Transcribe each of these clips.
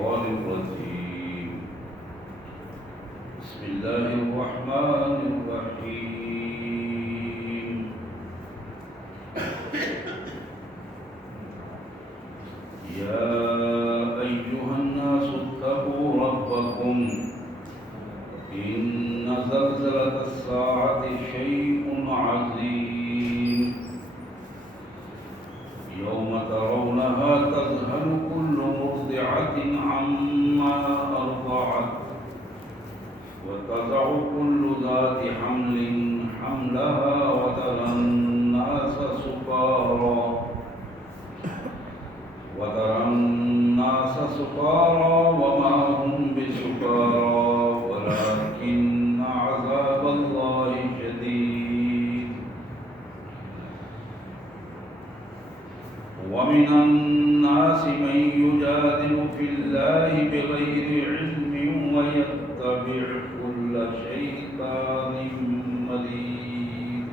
الشيطان الرجيم بسم الله الرحمن الرحيم يا أيها الناس اتقوا ربكم إن زلزلة الساعة شيء عظيم يوم ترونها تذهل كل مرضعة عما أرضعت وتضع كل ذات حمل حملها وترى الناس سكارى وما هم بسكارى ولكن عذاب الله شديد ومن الناس من يجادل في الله بغير علم ويتبع كل شيطان مريد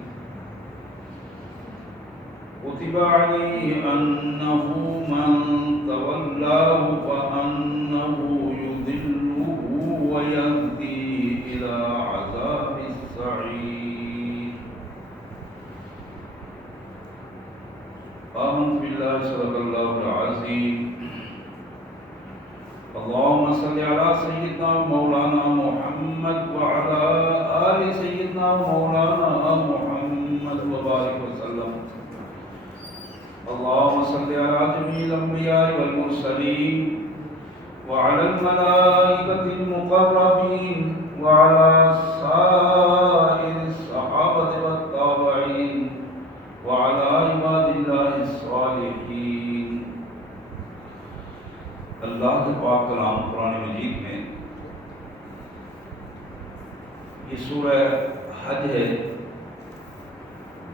كتب عليه أنه من تولاه فأنه يضله ويهدي إلى عذاب السعير آمنت بالله صدق الله العظيم اللهم صل على سيدنا مولانا محمد وعلى آل سيدنا مولانا محمد وبارك وسلم اللهم صل على جميع الأنبياء والمرسلين وعلى الملائكة المقربين وعلى سائر الصحابة والتابعين وعلى عباد الله الصالحين اللہ کے پاک کلام قرآن مجید میں یہ سورہ حج ہے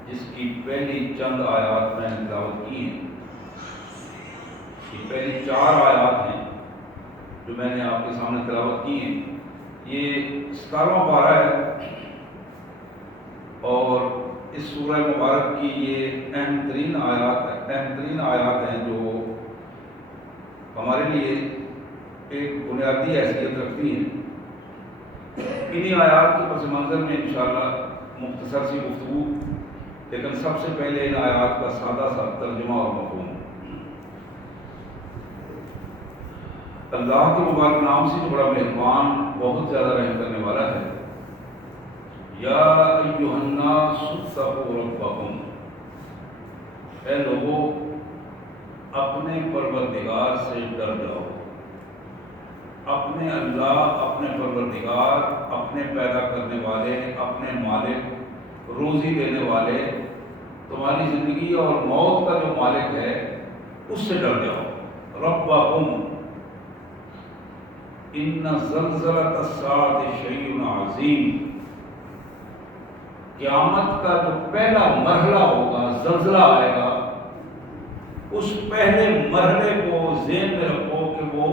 جس کی پہلی چند آیات میں نے تلاوت کی ہیں. یہ پہلی 4 آیات ہیں جو میں نے آپ کے سامنے تلاوت کی ہیں. یہ 17واں پارہ ہے اور اس سورہ مبارک کی یہ اہم ترین آیات ہیں جو ہمارے لیے ایک بنیادی حیثیت رکھتی ہیں. انہی آیات کے پس منظر میں انشاءاللہ مختصر سی گفتگو، لیکن سب سے پہلے ان آیات کا سادہ سا ترجمہ اور مفہوم. اللہ کے مبارک نام سے جو بڑا مہربان، بہت زیادہ رحم کرنے والا ہے. یا ایھا الناس اتقوا ربکم، اے لوگو اپنے پروردگار سے ڈر جاؤ. اپنے اللہ، اپنے پروردگار، اپنے پیدا کرنے والے، اپنے مالک، روزی دینے والے، تمہاری زندگی اور موت کا جو مالک ہے اس سے ڈر جاؤ. ربکم ان زلزلۃ الساعۃ شیء عظیم، قیامت کا جو پہلا مرحلہ ہوگا، زلزلہ آئے گا، اس پہلے مرحلے کو ذہن میں رکھو کہ وہ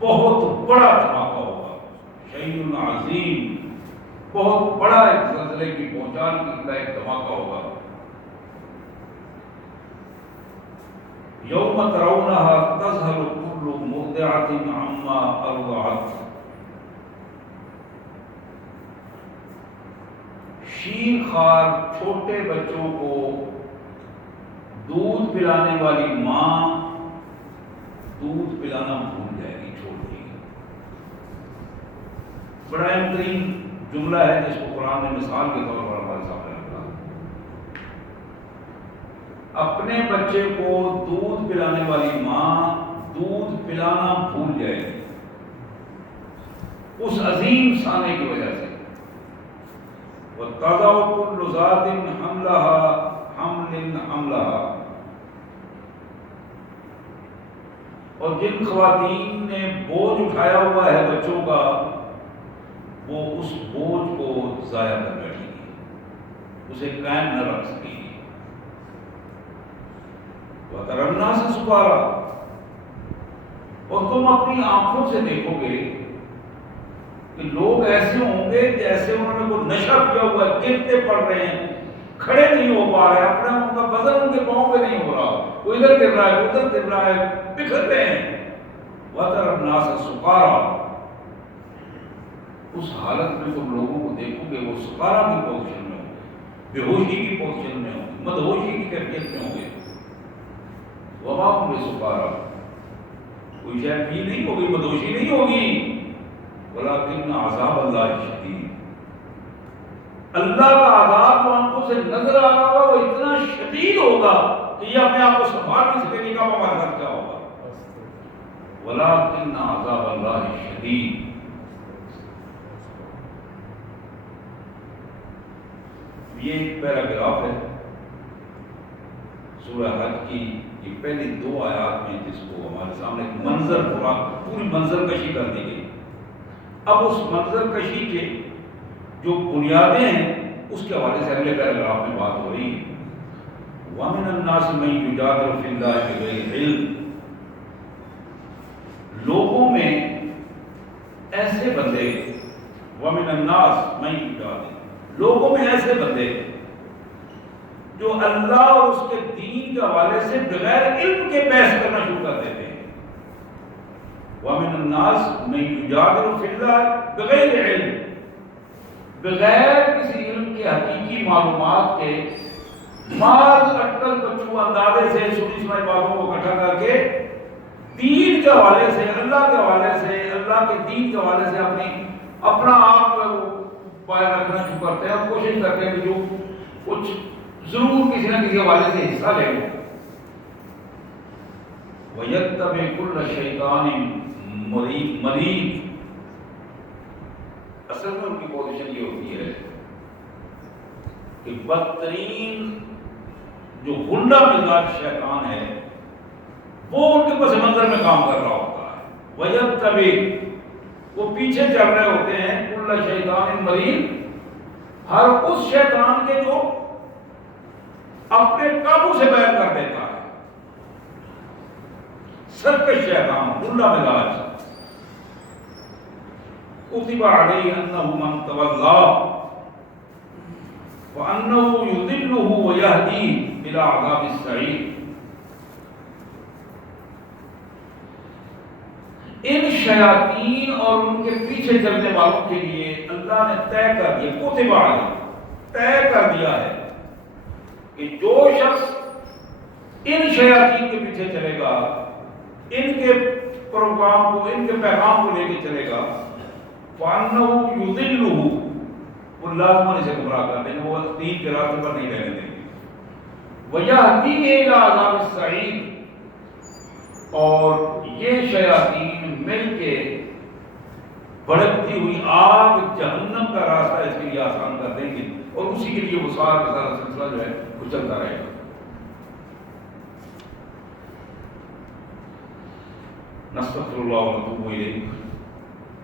بہت بڑا دھماکہ ہوگا. شیء عظیم، بہت بڑا ایک زلزلے کی پہنچان کا ایک دھماکہ ہوگا. یوم ترونہا تذہل کل مرضعۃ عما ارضعت، شیر خوار چھوٹے بچوں کو دودھ پلانے والی ماں دودھ پلانا بھول جائے گی، چھوڑ دے گی. بڑا اہم ترین جملہ ہے جس کو قرآن نے مثال کے طور پر ہمارے سامنے رکھا. اپنے بچے کو دودھ پلانے والی ماں دودھ پلانا بھول جائے گی اس عظیم سانے کی وجہ سے. وَتَضَعُ كُلُّ ذَاتٍ حَمْلًا، اور جن خواتین نے بوجھ اٹھایا ہوا ہے بچوں کا، وہ اس بوجھ کو ضائع کر بیٹھیں گی، اسے قائم نہ رکھ سکیں گی. وَتَرَى النَّاسَ سُكَارَىٰ، اور تم اپنی آنکھوں سے دیکھو گے کہ لوگ ایسے ہوں گے جیسے انہوں نے کوئی نشہ کیا ہوا ہے، گرتے پڑ رہے ہیں، کھڑے نہیں ہو پا رہے، اپنا ان کا وزن ان کے پاؤں پہ نہیں ہو رہا، وہ ادھر گر رہا ہے، ادھر گر رہا ہے، بکھر رہے ہیں. وَتَرَى النَّاسَ سُقَارَىٰ، اس حالت میں تم لوگوں کو دیکھو گے وہ سقارا کی پوزیشن میں ہوں گے، بے ہوشی کی پوزیشن میں ہوں گے، مدہوشی کی کیفیت میں ہوں گے۔ وَمَا هُمْ بِسُقَارَىٰ، کوئی شے پی نہیں ہوگی، مدہوشی نہیں ہوگی، وَلَٰكِنَّ عَذَابَ اللَّهِ شَدِيدٌ، اللہ کا عذاب جو آنکھوں سے نظر آ رہا ہوگا وہ اتنا شدید ہوگا کہ یہ اپنے آپ کو سنبھال نہیں سکے گی، کب ہمارے ساتھ کیا ہوگا۔ وَلَٰكِنَّ عَذَابَ اللَّهِ شَدِيدٌ، یہ ایک پیراگراف ہے سورہ حج کی، یہ پہلی 2 آیات میں جس کو ہمارے سامنے منظر پوری منظر کشی کر دی گئی۔ اب اس منظر کشی کے جو بنیادیں ہیں اس کے حوالے سے اگلے پیراگراف میں بات ہو رہی ہے۔ وَمِنَ النَّاسِ مَن يُجَادِلُ فِي اللَّهِ بِغَيْرِ عِلْمٍ، لوگوں میں ایسے بندے، وَمِنَ النَّاسِ مَن يُجَادِلُ، لوگوں میں ایسے بندے جو اللہ اور اس کے دین کے حوالے سے بغیر علم کے بحث کرنا شروع کر دیتے ہیں۔ وَمِنَ النَّاسِ مَن يُجَادِلُ فِي اللَّهِ بِغَيْرِ عِلْمٍ، بغیر کسی علم کے حقیقی معلومات کے محض اٹکل بچوں اندازے سے سنی سنائی باتوں کو اکٹھا کر کے دین کے حوالے سے، اللہ کے حوالے سے، اللہ کے دین کے حوالے سے اپنا آپ پائے رکھنا شروع کرتے ہیں اور کوشش کرتے ہیں کہ جو کچھ ضرور کسی نہ کسی حوالے سے حصہ لے لیں۔ وَيَتَّبِعُ كُلَّ شَيْطَانٍ مَرِيدٍ، اصل میں ان کی پوزیشن یہ ہوتی ہے کہ بدترین جو غنڈہ مزاج شیطان ہے وہ ان کے پس منظر میں کام کر رہا ہوتا ہے۔ وَيَتَّبِعُ، وہ پیچھے چل رہے ہوتے ہیں، کل شیطان مرید، ہر اس شیطان کے جو اپنے قابو سے بیان کر دیتا ہے، سرکش شیطان، غنڈہ مزاج۔ کتب علیہ انہ من تولیٰ فانہ یضلہ ویہدیہ الی عذاب السعیر، ان شیاطین اور ان کے پیچھے چلنے والوں کے لیے اللہ نے طے کر دیا، کتب علیہ، طے کر دیا ہے کہ جو شخص ان شیاطین کے پیچھے چلے گا، ان کے پروگرام کو، ان کے پیغام کو لے کے چلے گا، فَأَنَّهُ يُضِلُّهُ، وہ لازماً اسے گمراہ کر دیں گے، وہ دین کے راستے پر نہیں رہنے دیں گے، وَيَهْدِيهِ إِلَىٰ عَذَابِ السَّعِيرِ، اور یہ شیاطین مل کے بھڑکتی ہوئی آگ جہنم کا راستہ اس کے لیے آسان کر دیں گے، اور اسی کے لیے وہ سارا کا سارا سلسلہ جو ہے وہ چلتا رہے گا۔ نستغفر اللہ ونتوب الیہ،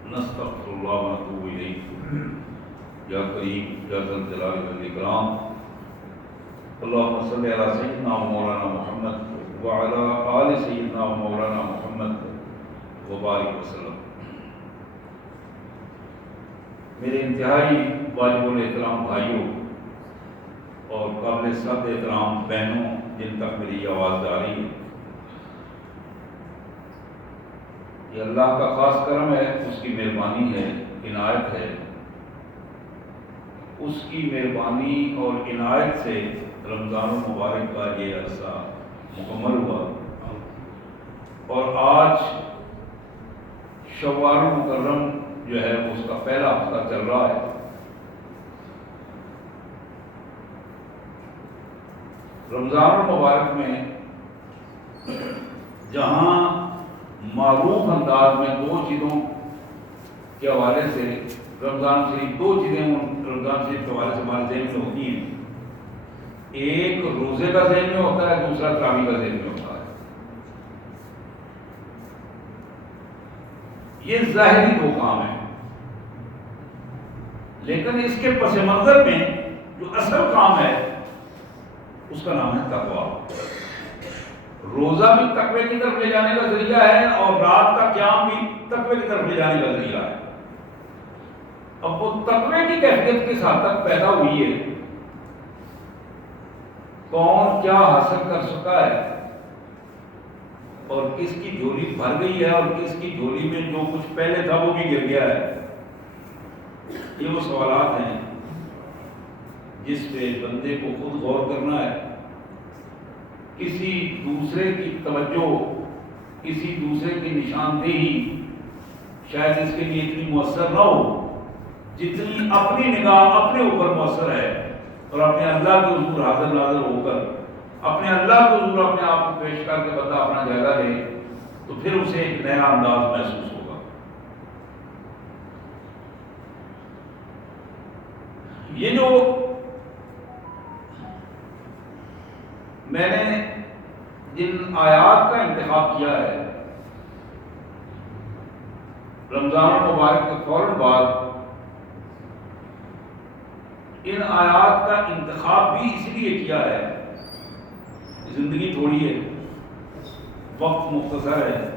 نستغفر اللہ ونتوب الیہ، یا کریم یا ذا الجلال والاکرام، اللہم صلی علی سیدنا و مولانا محمد وعلی آل سیدنا و مولانا محمد وبارک وسلم۔ میرے انتہائی واجب الاحترام بھائیوں اور قابل صد احترام بہنوں جن تک میری یہ آواز جا رہی ہے، یہ اللہ کا خاص کرم ہے، اس کی مہربانی ہے، عنایت ہے، اس کی مہربانی اور عنایت سے رمضان المبارک کا یہ عرصہ مکمل ہوا، اور آج شوال المکرم جو ہے اس کا پہلا ہفتہ چل رہا ہے۔ رمضان المبارک میں جہاں معروف انداز میں 2 چیزوں کے حوالے سے رمضان شریف، 2 چیزیں رمضان شریف کے حوالے سے ہمارے ذہن میں ہوتی ہیں، ایک روزے کا ذہن میں ہوتا ہے، دوسرا تراویح کا ذہن میں ہوتا ہے۔ یہ ظاہری 2 کام ہیں، لیکن اس کے پس منظر میں جو اصل کام ہے اس کا نام ہے تقویٰ۔ روزہ بھی تقوی کی طرف لے جانے کا ذریعہ ہے، اور رات کا قیام بھی تقوی کی طرف لے جانے کا ذریعہ ہے۔ اب وہ تقوی کی کیفیت کس حد تک پیدا ہوئی ہے، کون کیا حاصل کر سکتا ہے، اور کس کی جھولی بھر گئی ہے اور کس کی جھولی میں جو کچھ پہلے تھا وہ بھی گر گیا ہے؟ یہ وہ سوالات ہیں جس پہ بندے کو خود غور کرنا ہے. کسی دوسرے کی توجہ، کسی دوسرے کی نشاندہی شاید اس کے لیے اتنی مؤثر نہ ہو جتنی اپنی نگاہ اپنے اوپر مؤثر ہے، اور اپنے اللہ کے حضور حاضر ناظر ہو کر اپنے اللہ کے حضور اپنے آپ کو پیش کر کے بندہ اپنا جائزہ لے تو پھر اسے ایک نیا انداز محسوس ہوگا. یہ جو میں نے جن آیات کا انتخاب کیا ہے رمضان المبارک کے فوراً بعد، ان آیات کا انتخاب بھی اس لیے کیا ہے، زندگی تھوڑی ہے، وقت مختصر ہے،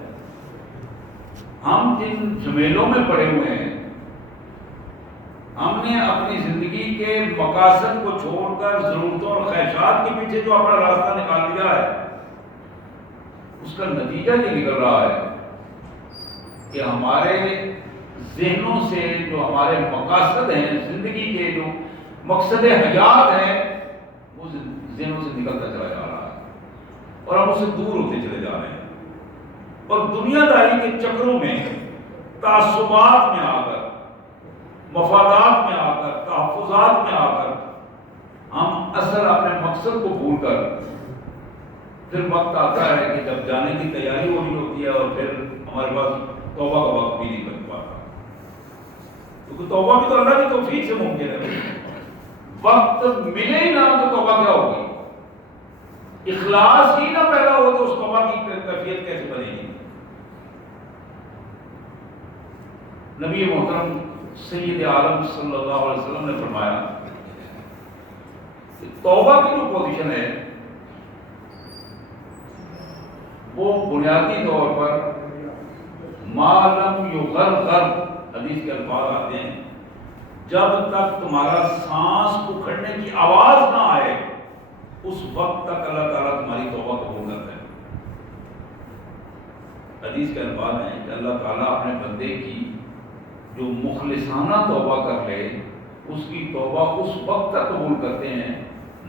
ہم جن جھمیلوں میں پڑے ہوئے ہیں، ہم نے اپنی زندگی کے مقاصد کو چھوڑ کر ضرورتوں اور خواہشات کے پیچھے جو اپنا راستہ نکال لیا ہے، اس کا نتیجہ یہ نکل رہا ہے کہ ہمارے ذہنوں سے جو ہمارے مقاصد ہیں، زندگی کے جو مقصد حیات ہیں، وہ ذہنوں سے نکلتا چلا جا رہا ہے اور ہم اس سے دور ہوتے چلے جا رہے ہیں. اور دنیا داری کے چکروں میں، تعصبات میں آ کر، مفادات میں آ کر، تحفظات میں آ کر ہم اصل اپنے مقصد کو بھول کر پھر وقت آتا ہے کہ جب جانے کی تیاری ہو رہی ہوتی ہے اور پھر ہمارے پاس توبہ کا وقت بھی نہیں بن پاتا، کیونکہ توبہ بھی تو اللہ کی توفیق سے ممکن ہے. وقت ملے ہی نہ تو توبہ کیا ہوگی؟ اخلاص ہی نہ پیدا ہو تو اس توبہ کی کیفیت کیسے بنے گی؟ نبی محترم سید عالم صلی اللہ علیہ وسلم نے فرمایا کہ توبہ کی جو پوزیشن ہے وہ بنیادی طور پر ما لم یغرغر، حدیث کے الفاظ آتے ہیں، جب تک تمہارا سانس اکھڑنے کی آواز نہ آئے اس وقت تک اللہ تعالیٰ تمہاری توبہ قبول کرتا ہے. حدیث کے الفاظ ہیں کہ اللہ تعالیٰ اپنے بندے کی جو مخلصانہ توبہ کر لے اس کی توبہ اس وقت تک قبول کرتے ہیں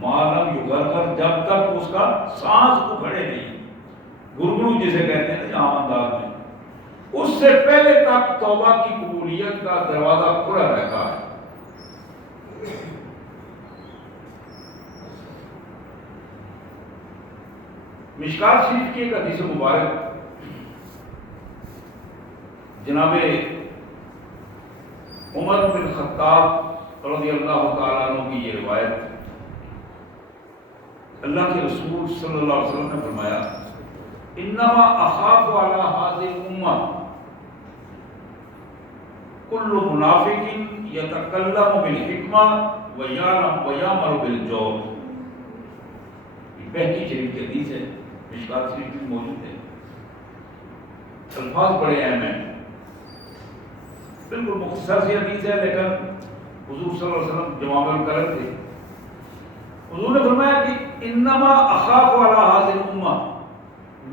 ما لم یغرغر، جب تک اس کا سانس اکھڑے نہیں، گرگرو جسے کہتے ہیں عام انداز میں، اس سے پہلے تک توبہ کی قبولیت کا دروازہ کھلا رہتا ہے. مشکات شریف کی ایک حدیث مبارک جناب عمر بن خطاب رضی اللہ تعالیٰ عنہ کی یہ روایت، اللہ کے رسول صلی اللہ علیہ وسلم نے فرمایا انما اخاف علی هذه الامہ کل منافق یتکلم بالحکمہ ویامر بالجور. بہقی شریف کی حدیث ہے، مشکات شریف میں موجود ہے. الفاظ بڑے اہم ہیں، بالکل مختصر سی حدیث ہے لیکن حضور صلی اللہ علیہ وسلم جوامع الکلم تھے. حضور نے فرمایا کہ انما اخاف علی هذه الامہ،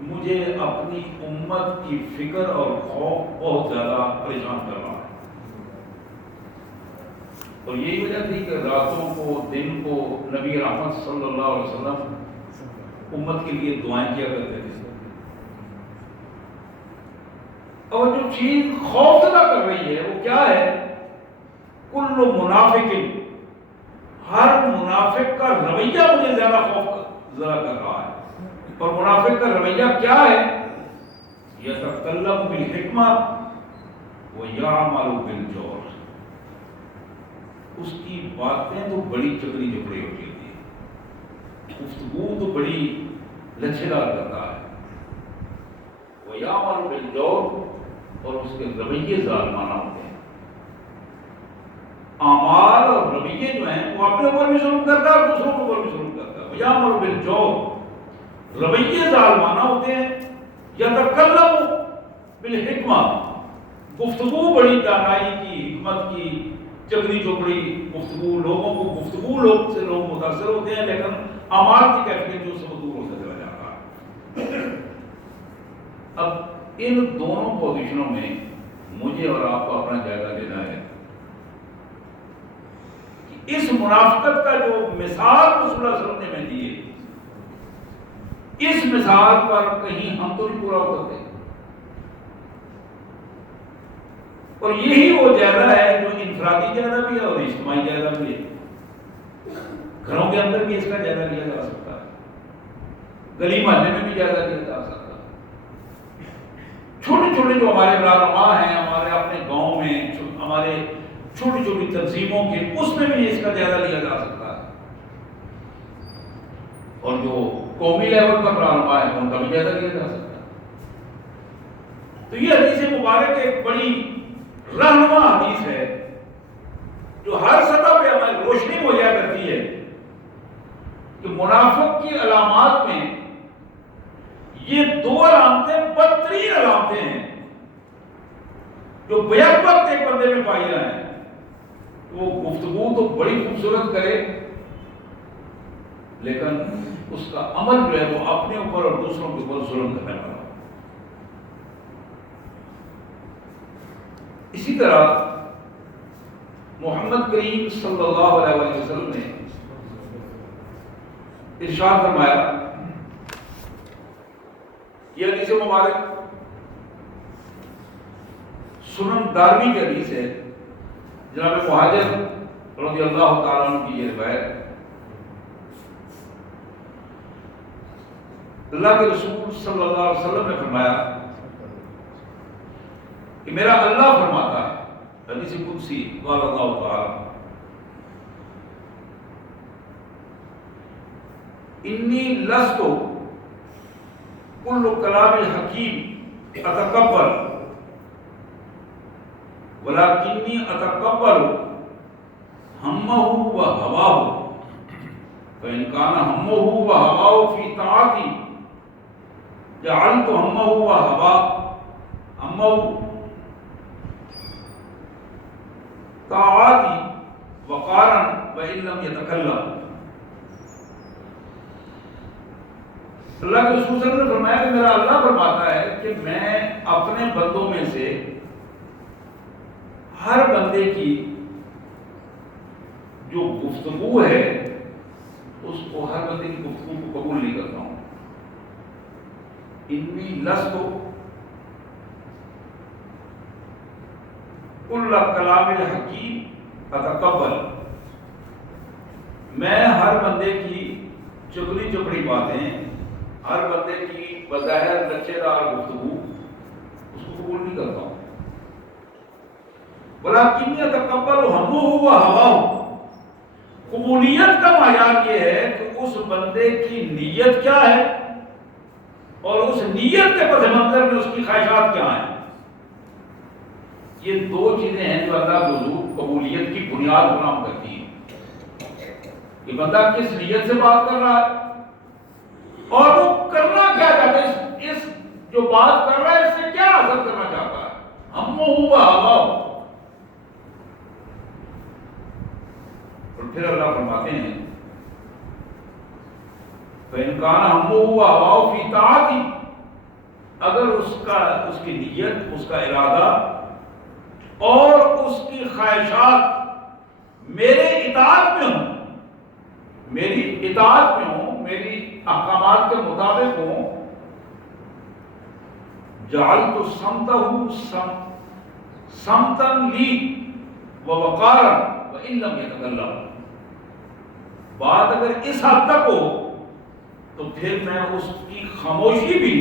مجھے اپنی امت کی فکر اور خوف بہت زیادہ پریشان کر رہا ہے. اور یہی وجہ تھی کہ راتوں کو، دن کو نبی رحمت صلی اللہ علیہ وسلم امت کے لیے دعائیں کیا کرتے تھے. اور جو چیز خوف زدہ کر رہی ہے وہ کیا ہے؟ کل منافق، ہر منافق کا رویہ مجھے زیادہ خوف زدہ کر رہا ہے. اور منافق کا رویہ کیا ہے؟ یتکلم بالحکمہ ویعمل بالجور، اس کی باتیں تو بڑی چکری چپڑی ہوتی ہیں، گفتگو تو بڑی لچھدار کرتا ہے، ویعمل بالجور، اور اس کے رویے ظالمانہ ہوتے ہیں. اعمال اور رویے جو ہیں وہ اپنے اوپر بھی ظلم کرتا ہے اور دوسروں کے اوپر بھی ظلم کرتا ہے. ویعمل بالجور، رویے ظالمانہ ہوتے ہیں. یتکلم بالحکمہ، گفتگو بڑی دانائی کی، حکمت کی، چکری چوپڑی گفتگو، لوگوں کو گفتگو لوگ سے لوگ متاثر ہوتے ہیں، لیکن اعمال کی کیفیت جو اس سے وہ دور ہوتا چلا جاتا ہے. اب ان دونوں پوزیشنوں میں مجھے اور آپ کو اپنا جائزہ لینا ہے کہ اس منافقت کا جو مثال رسول اللہ صلی اللہ علیہ وسلم نے ہمیں دی ہے، اس مثال پر کہیں ہم تو نہیں پورا ہو سکتے. اور یہی وہ جائزہ ہے جو انفرادی جائزہ بھی ہے اور اجتماعی جائزہ بھی ہے. گھروں کے اندر بھی اس کا جائزہ لیا جا سکتا ہے، گلی محلے میں بھی جائزہ لیا جا سکتا ہے. چھوٹے چھوٹے جو ہمارے رہنما ہیں، ہمارے اپنے گاؤں میں ہمارے چھوٹی چھوٹی تنظیموں کے، اس میں بھی اس کا جائزہ لیا جا سکتا ہے. اور جو قومی لیول پر رہنما ہے ان کا بھی جائزہ لیا جا سکتا ہے. تو یہ حدیث مبارک ایک بڑی رہنما حدیث ہے جو ہر سطح پہ ہمیں روشنی مہیا کرتی ہے کہ منافق کی علامات میں یہ دو علامتیں بدترین علامتیں ہیں جو بیک وقت ایک بندے میں پائی جائیں. وہ گفتگو تو بڑی خوبصورت کرے لیکن اس کا عمل جو ہے وہ اپنے اوپر اور دوسروں کے اوپر ظلم کرنے والا. اسی طرح محمد کریم صلی اللہ علیہ وسلم نے ارشاد فرمایا، یہ حدیث مبارک سنن دارمی کی حدیث ہے، جناب مہاجر رضی اللہ تعالیٰ عنہ کی یہ روایت. اللہ کے رسول صلی اللہ علیہ وسلم نے فرمایا کہ میرا اللہ فرماتا ہے، حدیث قدسی، قال اللہ تعالی انی لست کل کلام الحکیم اتکبر ولکنی اتکبر ہمہ و ہواہ فإن كان همه وهواه في طاعتي جعلت همه وهواه طاعتي وقارا وإن لم يتكلم. اللہ کے رسول صلی اللہ علیہ وسلم نے فرمایا کہ میرا اللہ فرماتا ہے کہ میں اپنے بندوں میں سے ہر بندے کی جو گفتگو ہے اس کو، ہر بندے کی گفتگو کو قبول نہیں کرتا ہوں. انی لست کل کلام الحکیم اتکبر، میں ہر بندے کی چگلی چپڑی باتیں، ہر بندے کی بظاہر لچے دار گفتگو اس کو قبول نہیں کرتا ہوں. ولکنی اتکبر ہمہ و ہواہ، قبولیت کا معیار یہ ہے کہ اس بندے کی نیت کیا ہے اور اس نیت کے پس منظر میں اس کی خواہشات کیا ہیں. یہ دو چیزیں ہیں جو اللہ کے حضور قبولیت کی بنیاد فراہم کرتی ہیں کہ بندہ کس نیت سے بات کر رہا ہے اور وہ کرنا کیا چاہتا ہے، اس جو بات کر رہا ہے اس سے کیا حاصل کرنا چاہتا ہے. ہمہ و ہواہ. اور پھر اللہ فرماتے ہیں فإن كان همه وهواه في طاعتي، اگر اس کی نیت، اس کا ارادہ اور اس کی خواہشات میرے اطاعت میں ہوں، میری اطاعت میں ہوں، میری احکامات کے مطابق ہوں، جعلت صمتہ صمتا لی ووقارا وإن لم يتكلم. بات اگر اس حد تک ہو تو پھر میں اس کی خاموشی بھی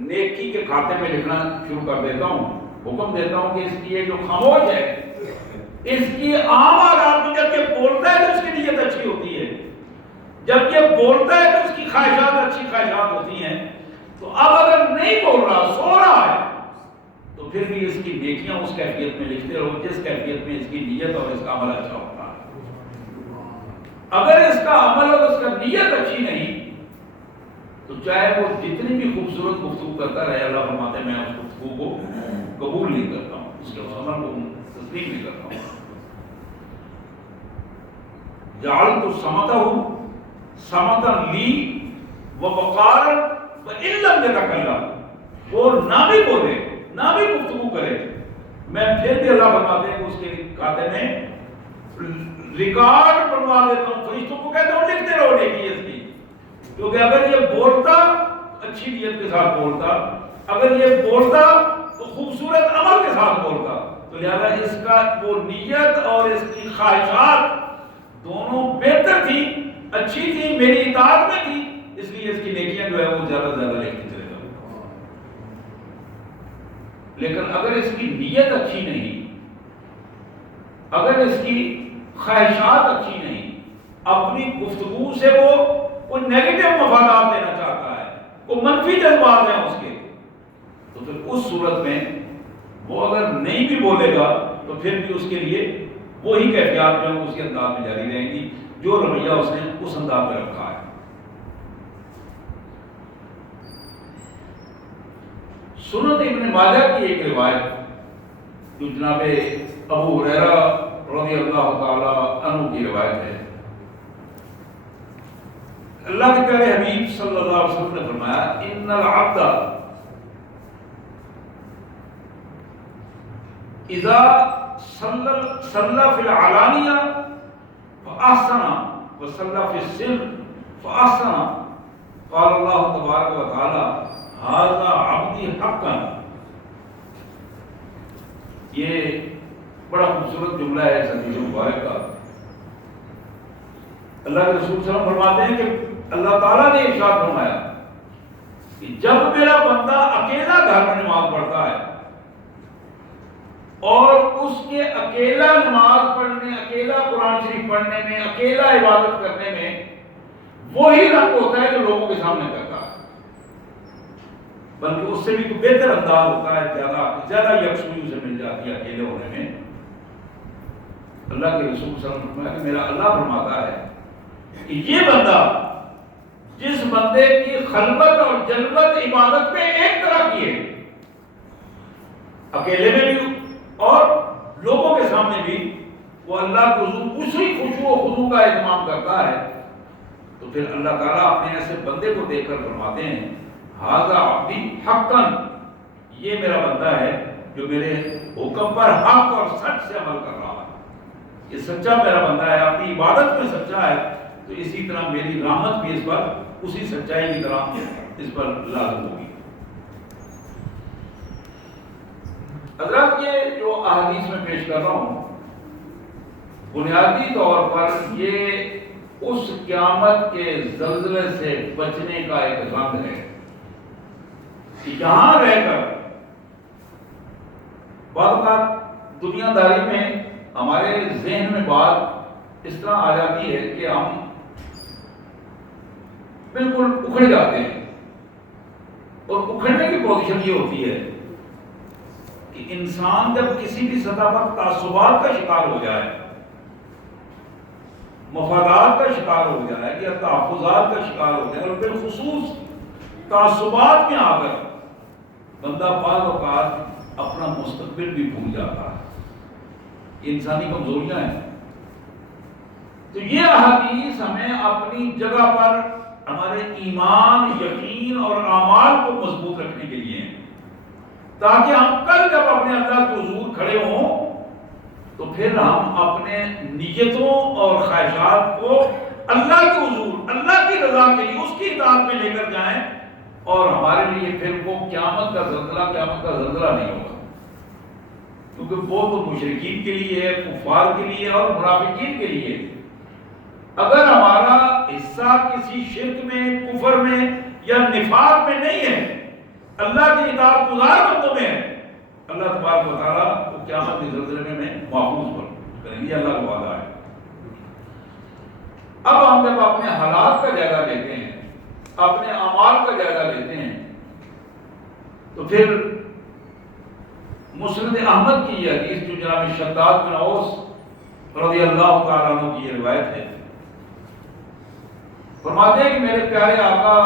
نیکی کے کھاتے میں لکھنا شروع کر دیتا ہوں. حکم دیتا ہوں کہ اس کی یہ جو خاموش ہے، اس کی عام آدمی جب یہ بولتا ہے تو اس کی نیت اچھی ہوتی ہے، جب یہ بولتا ہے تو اس کی خواہشات اچھی خواہشات ہوتی ہیں. تو اب اگر نہیں بول رہا، سو رہا ہے، تو پھر بھی اس کی نیکیاں اس کیفیت میں لکھتے رہو جس کیفیت میں اس کی نیت اور اس کا عمل اچھا ہوتا ہے. اگر اس کا عمل اور اس کا نیت اچھی نہیں تو چاہے وہ جتنی بھی خوبصورت گفتگو کرتا رہے، اللہ فرماتے ہیں میں اس گفتگو کو قبول نہیں کرتا ہوں، اس کے اس عمل کو تسلیم نہیں کرتا ہوں. جعلت صمتہ صمتا لی ووقارا وَإِن لَمْ يَتَكَلَّمْ، وہ نہ بھی بولے، نہ بھی گفتگو کرے، میں پھر بھی اللہ فرماتے ہیں کہ اس کے کھاتے میں ریکارڈ بنوا دیتا ہوں، فرشتوں کو کہتا ہوں لکھتے رہو نیکی اس کی، کیونکہ اگر یہ بولتا اچھی نیت کے ساتھ بولتا، اگر یہ بولتا تو خوبصورت عمل کے ساتھ بولتا، تو لہذا اس کا وہ نیت اور اس کی خواہشات دونوں بہتر تھی، اچھی تھی، میری اطاعت میں تھی، اس لیے اس کی نیکیاں جو ہے وہ زیادہ سے زیادہ لکھتے چلے گا۔ لیکن اگر اس کی نیت اچھی نہیں، اگر اس کی خواہشات اچھی نہیں، اپنی گفتگو سے وہ کوئی نیگیٹو مفادات دینا چاہتا ہے، کوئی منفی جذبات ہیں اس کے، تو پھر اس صورت میں وہ اگر نہیں بھی بولے گا تو پھر بھی اس کے لیے وہی کیفیات جو ہیں اسی انداز میں جاری رہیں گی جو رویہ اس نے اس انداز میں رکھا ہے۔ سنن ابن ماجہ کی ایک روایت جو جناب ابو ہریرہ رضی اللہ تعالی عنہ کی روایت ہے، اللہ کے پیارے حبیب صلی اللہ علیہ وسلم نے فرمایا ان العبد اذا صلى في العلانیہ فاحسن وصلى في السر فاحسن قال اللہ تبارک و تعالی هذا عبدی حقا۔ یہ بڑا خوبصورت جملہ ہے اس حدیث مبارک کا۔ اللہ کے رسول صلی اللہ علیہ وسلم فرماتے ہیں کہ اللہ تعالیٰ نے ارشاد فرمایا کہ جب میرا بندہ اکیلا گھر میں نماز پڑھتا ہے اور اس کے اکیلا نماز پڑھنے، اکیلا قرآن شریف پڑھنے میں، اکیلا عبادت کرنے میں وہی رنگ ہوتا ہے جو لوگوں کے سامنے کرتا ہے، بلکہ اس سے بھی بہتر انداز ہوتا ہے، زیادہ یکسوئی اسے مل جاتی ہے اکیلے ہونے میں۔ اللہ کے رسول صلی اللہ علیہ وسلم فرمایا کہ میرا اللہ فرماتا ہے کہ یہ بندہ جس بندے کی خلوت اور جلوت عبادت میں ایک طرح کی ہے، اکیلے میں بھی اور لوگوں کے سامنے بھی، وہ اللہ کے حضور اسی خشوع و خضوع کا اہتمام کرتا ہے، تو پھر اللہ تعالیٰ اپنے ایسے بندے کو دیکھ کر فرماتے ہیں ھذا عبدی حقا، یہ میرا بندہ ہے جو میرے حکم پر حق اور سچ سے عمل کر رہا ہے، یہ سچا میرا بندہ ہے، اپنی عبادت میں سچا ہے، تو اسی طرح میری رحمت بھی اس پر اسی سچائی کی طرح اس پر لازم ہوگی۔ حضرات یہ جو احادیث میں پیش کر رہا ہوں بنیادی طور پر یہ اس قیامت کے زلزلے سے بچنے کا ایک رنگ ہے کہ یہاں رہ کر بعض اوقات دنیا داری میں ہمارے ذہن میں بات اس طرح آ جاتی ہے کہ ہم بالکل اکھڑ جاتے ہیں، اور اکھڑنے کی پوزیشن یہ ہوتی ہے کہ انسان جب کسی بھی سطح پر تعصبات کا شکار ہو جائے، مفادات کا شکار ہو جائے یا تحفظات کا شکار ہو جائے، اور بالخصوص تعصبات میں آ کر بندہ بعض اوقات اپنا مستقبل بھی بھول جاتا ہے، یہ انسانی کمزوریاں ہیں۔ تو یہ احادیث ہمیں اپنی جگہ پر ہمارے ایمان، یقین اور اعمال کو مضبوط رکھنے کے لیے ہیں، تاکہ ہم کل جب اپنے اللہ کے حضور کھڑے ہوں تو پھر ہم اپنے نیتوں اور خواہشات کو اللہ کے حضور، اللہ کی رضا کے لیے، اس کی اطاعت میں لے کر جائیں، اور ہمارے لیے پھر وہ قیامت کا زلزلہ نہیں ہوگا، کیونکہ وہ تو مشرکین کے لیے ہے، کفار کے لیے اور منافقین کے لیے۔ اگر ہمارا حصہ کسی شرک میں، کفر میں یا نفاق میں نہیں ہے، اللہ کی اطاعت گزار بندوں میں ہے، اللہ تبارک و تعالیٰ کو قیامت کے زلزلے میں ہمیں محفوظ کریں گے، اللہ کا وعدہ ہے۔ اب ہم جب اپنے حالات کا جائزہ لیتے ہیں، اپنے اعمال کا جائزہ لیتے ہیں، تو پھر مسند احمد کی یہ حدیث جو جناب شداد بن اوس رضی اللہ تعالیٰ عنہ کی یہ روایت ہے، فرماتے ہیں کہ میرے پیارے آقا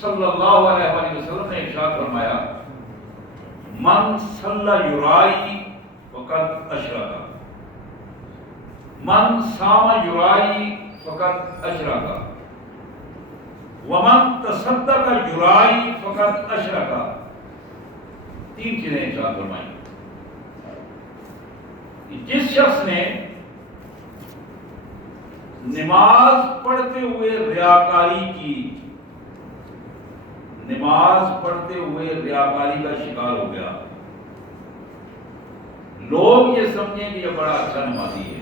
صلی اللہ علیہ وآلہ وسلم نے ارشاد فرمایا من صلی یرائی فقد اشرک، من صام یرائی فقد اشرک، ومن تصدق یرائی فقط اشرکا، 3 چیزیں ارشاد فرمائی. جس شخص نے نماز پڑھتے ہوئے ریاکاری کی، نماز پڑھتے ہوئے ریاکاری کا شکار ہو گیا، لوگ یہ سمجھیں کہ یہ بڑا اچھا نمازی ہے،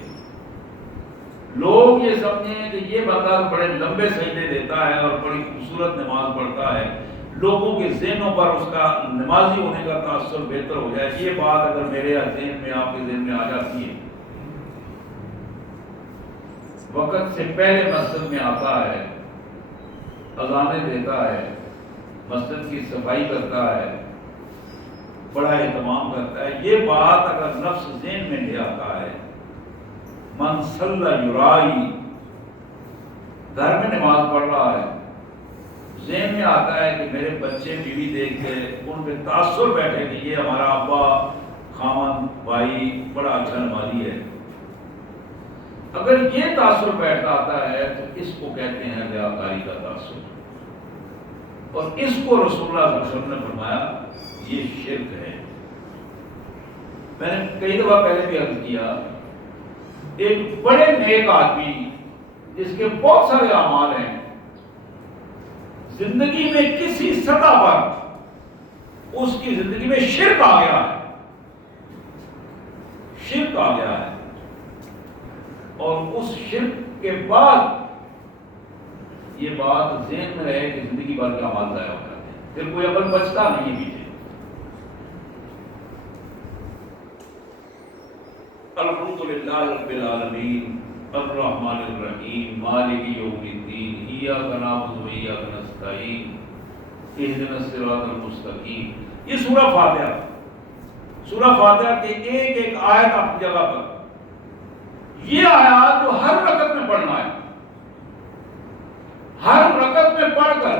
لوگ یہ سمجھیں کہ یہ بندہ بڑے لمبے سجدے دیتا ہے اور بڑی خوبصورت نماز پڑھتا ہے، لوگوں کے ذہنوں پر اس کا نمازی ہونے کا تاثر بہتر ہو جائے. یہ بات اگر میرے ذہن میں، آپ کے ذہن میں آ جاتی ہے، وقت سے پہلے مسجد میں آتا ہے، اذانیں دیتا ہے، مسجد کی صفائی کرتا ہے، بڑا اہتمام کرتا ہے، یہ بات اگر نفس ذہن میں لے آتا ہے، من صلی یرائی، گھر میں نماز پڑھ رہا ہے، ذہن میں آتا ہے کہ میرے بچے بیوی دیکھ کے ان پہ تاثر بیٹھے کہ یہ ہمارا ابا خامن بھائی بڑا اچھا نمازی ہے، اگر یہ تاثر بیٹھتا آتا ہے تو اس کو کہتے ہیں ریاکاری کا تاثر، اور اس کو رسول اللہ صلی اللہ علیہ وسلم نے فرمایا یہ شرک ہے. میں نے کئی دفعہ پہلے بھی عرض کیا، ایک بڑے نیک آدمی جس کے بہت سارے اعمال ہیں، زندگی میں کسی سطح پر اس کی زندگی میں شرک آ گیا ہے، شرک آ گیا ہے، اور اس شرک کے بعد یہ بات ذہن میں رہے کہ زندگی بھر کے اعمال ضائع ہو جاتے ہیں، پھر کوئی عمل بچتا نہیں ہے پیچھے. الحمدللہ رب العالمین الرحمن الرحیم مالک یوم الدین ایاک نعبد و ایاک نستعین اہدنا الصراط المستقیم. یہ سورہ فاتحہ، سورہ فاتحہ کے ایک ایک آیت اپنی جگہ پر، یہ آیات جو ہر رکعت میں پڑھنا ہے، ہر رکعت میں پڑھ کر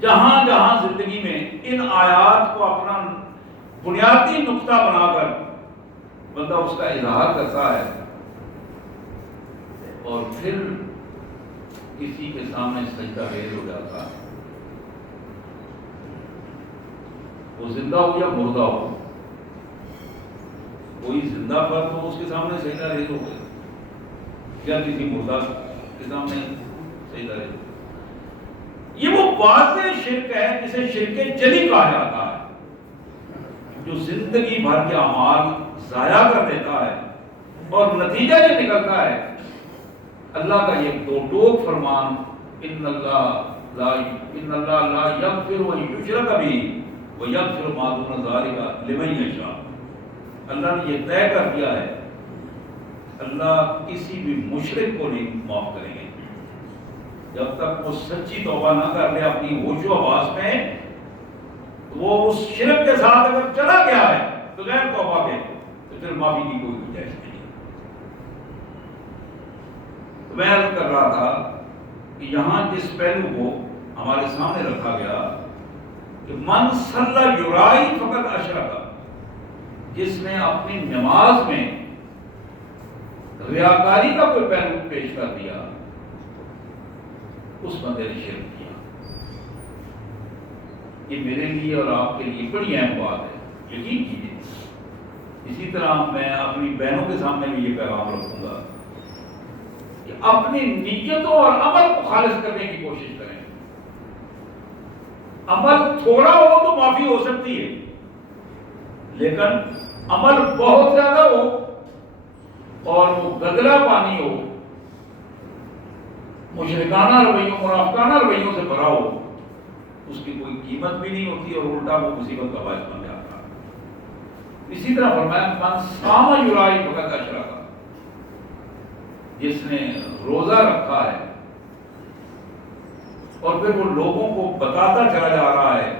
جہاں جہاں زندگی میں ان آیات کو اپنا بنیادی نقطہ بنا کر بندہ اس کا اظہار کرتا ہے، اور پھر کسی کے سامنے سجدہ ریز ہو جاتا ہے، وہ زندہ ہو یا مردہ ہو، کوئی زندہ پر تو اس کے سامنے سجدہ ریز ہو گئے، یا کسی مردہ کے سامنے سجدہ ریز ہو. یہ وہ واضح شرک ہے جسے شرک جلی کہا جاتا ہے، جو زندگی بھر کے اعمال ضائع کر دیتا ہے، اور نتیجہ یہ نکلتا ہے اللہ کا یہ دو ٹوک فرمان، ان اللہ لا یغفر ان یشرک بہ ویغفر ما دون ذلک لمن یشاء. اللہ نے یہ طے کر دیا ہے اللہ کسی بھی مشرک کو نہیں معاف کریں گے جب تک وہ سچی توبہ نہ کر لے اپنی ہوش و حواس میں. وہ اس شرک کے ساتھ اگر چلا گیا ہے بغیر توبہ کے تو پھر معافی کی کوئی گنجائش نہیں. میں عرض کر رہا تھا کہ یہاں جس پہلو کو ہمارے سامنے رکھا گیا کہ من صلی یرائی فقط اشرک، جس نے اپنی نماز میں ریاکاری کا کوئی پہلو پیش کر دیا، اس بندے نے شرک کیا. یہ میرے لیے اور آپ کے لیے بڑی اہم بات ہے، یقین کیجیے. اسی طرح میں اپنی بہنوں کے سامنے بھی یہ پیغام رکھوں گا کہ اپنی نیتوں اور عمل کو خالص کرنے کی کوشش کریں. عمل تھوڑا ہو تو معافی ہو سکتی ہے، لیکن عمل بہت زیادہ ہو اور وہ گدلا پانی ہو، مشرکانہ رویوں منافقانہ رویوں سے بھرا ہو، اس کی کوئی قیمت بھی نہیں ہوتی اور الٹا وہ مصیبت کا باعث بن جاتا. اسی طرح فرمایا من صام یرائی فقط اشرک، جس نے روزہ رکھا ہے اور پھر وہ لوگوں کو بتاتا چلا جا رہا ہے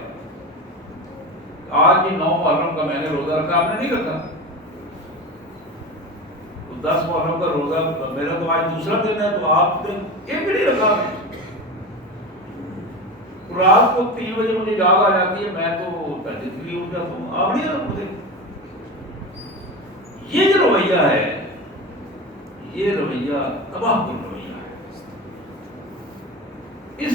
آج یہ 9 محرم کا میں نے روزہ رکھا، آپ نے نہیں رکھا، 10 محرم کا روزہ میرا تو آج دوسرا دن ہے تو آپ نے ایک بھی نہیں رکھا. رات کو 3 بجے مجھے جاگ آ جاتی ہے، میں تو تہجد کے لیے اٹھ جاتا ہوں، آپ نہیں رکھتے. یہ جو رویہ ہے یہ رویہ تباہ کن رویہ ہے. اس